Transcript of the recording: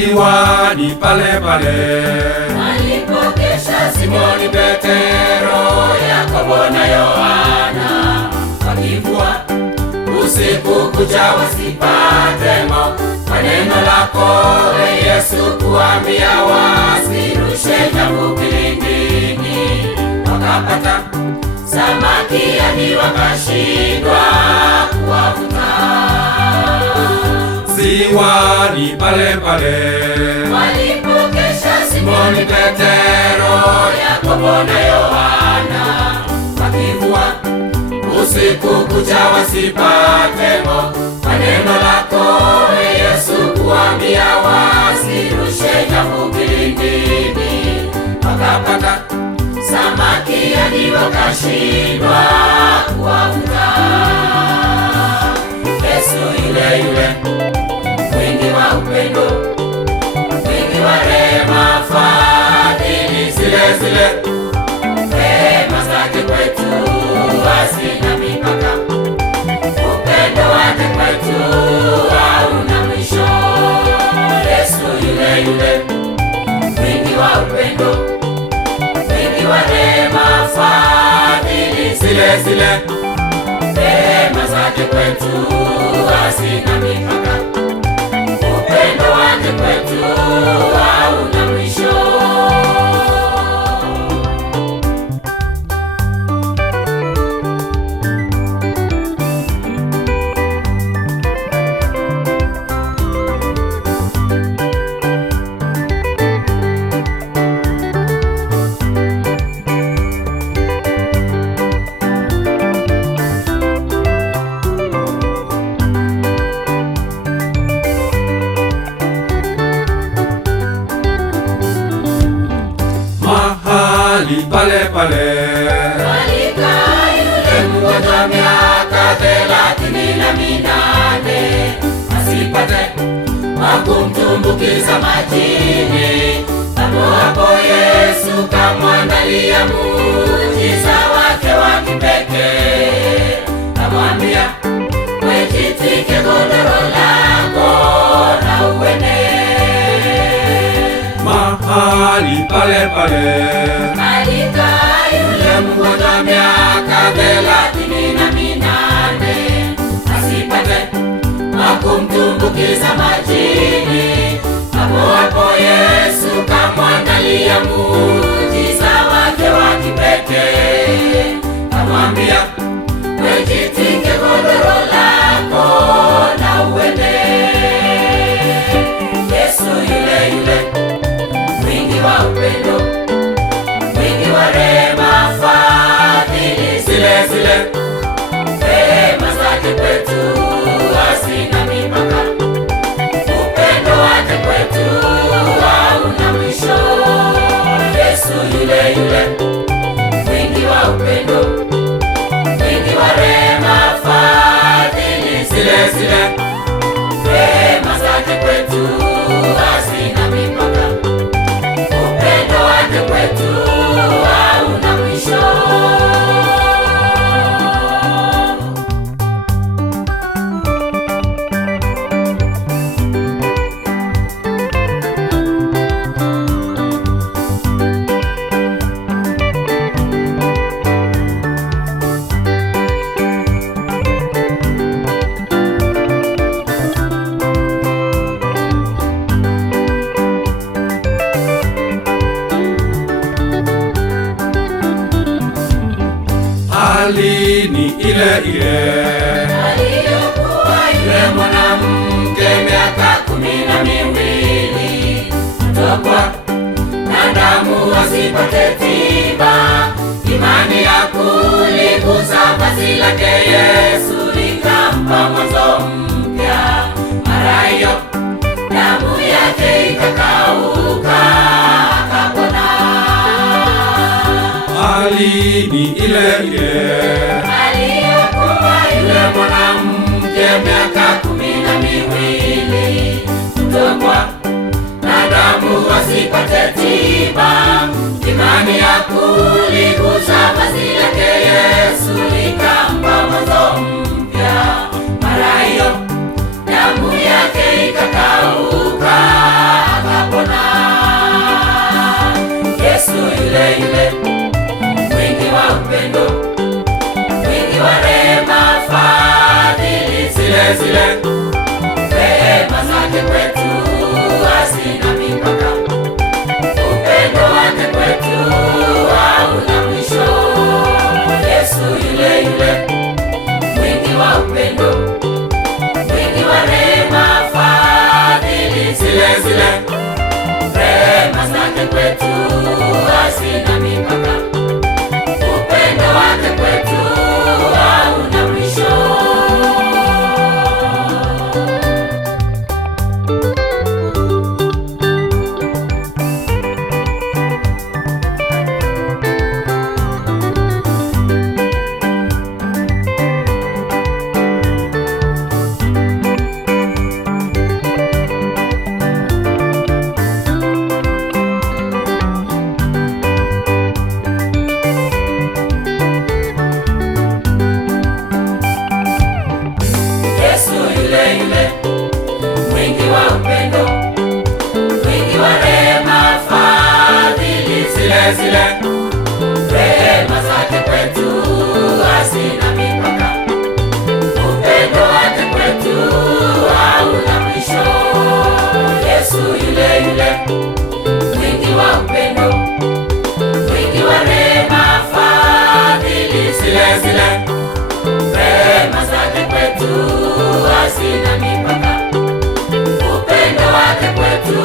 ziwani pale pale walipokesha Simoni Petero, Yakobo na Yohana wakivua usiku kucha wasipatemo. Kwa neno lako Yesu kuambia wasirushe nyavu kilindini, wakapata samaki hadi wakashindwa kuwavuta. ziwani pale pale Walipokesha Simoni Petero, Yakobo na Yohana wakivua usiku kucha wasipatemo. Kwa neno lako Yesu kuambia wasirushe nyavu kilindini, wakapata samaki hadi wakashindwa kuwavuta. Yesu yule yule, mwingi wa upendo, mwingi wa rehema, fadhili zile zile, rehema zake kwetu hazina mipaka, upendo wake kwetu hauna mwisho. Yesu yule yule, mwingi wa upendo, mwingi wa rehema, fadhili zile zile, rehema zake kwetu hazina mipaka, upendo wake kwetu hauna mwisho. mahali pale pale Alikaa yule mgonjwa miaka 38 asipate wakumtumbukiza majini. Hapo hapo Yesu kamwandalia muujiza wake wa kipekee, kamwambia wejitwike godoro lako na uende. mahali pale pale Alikaa yule mgonjwa miaka 38 asipate wakumtumbukiza majini. Hapo hapo Yesu kamwandalia muujiza wake wa kipekee, kamwambia wejitwike godoro lako na uende. Yesu yule yule, mwingi wa upendo, mwingi wa rehema, fadhili zile zile, rehema zake kwetu hazina mipaka, upendo wake kwetu hauna mwisho. Yesu yule yule, mwingi wa upendo, mwingi wa rehema, fadhili zile zile, rehema zake kwetu hazina mipaka, upendo wake kwetu hauna mwisho. hali ni ile ile Aliyokuwa yule mwanamke miaka 12 kutokwa na damu asipate tiba. Imani ya kuligusa vazi lake Yesu likampa mwanzo mpya. Mara hiyo damu yake ikakauka, akapona. hali ni ile ile Aliyokuwa yule mwanamke miaka 12 kutokwa na damu asipate tiba. Imani ya kuligusa vazi lake Yesu likampa mwanzo mpya. Mara hiyo damu yake ikakauka, zile, rehema zake kwetu hazina mipaka, upendo wake kwetu hauna mwisho. Yesu yule yule, mwingi wa upendo, mwingi wa rehema, fadhili zile zile, rehema zake kwetu hazina mipaka, upendo wake kwetu hauna mwisho. Yesu yule yule, mwingi wa upendo, mwingi wa rehema, fadhili zile zile, rehema zake kwetu hazina mipaka, upendo wake kwetu hauna mwisho. Yesu yule yule, mwingi wa upendo, mwingi wa rehema, fadhili zile zile, rehema zake kwetu hazina mipaka, upendo wake kwetu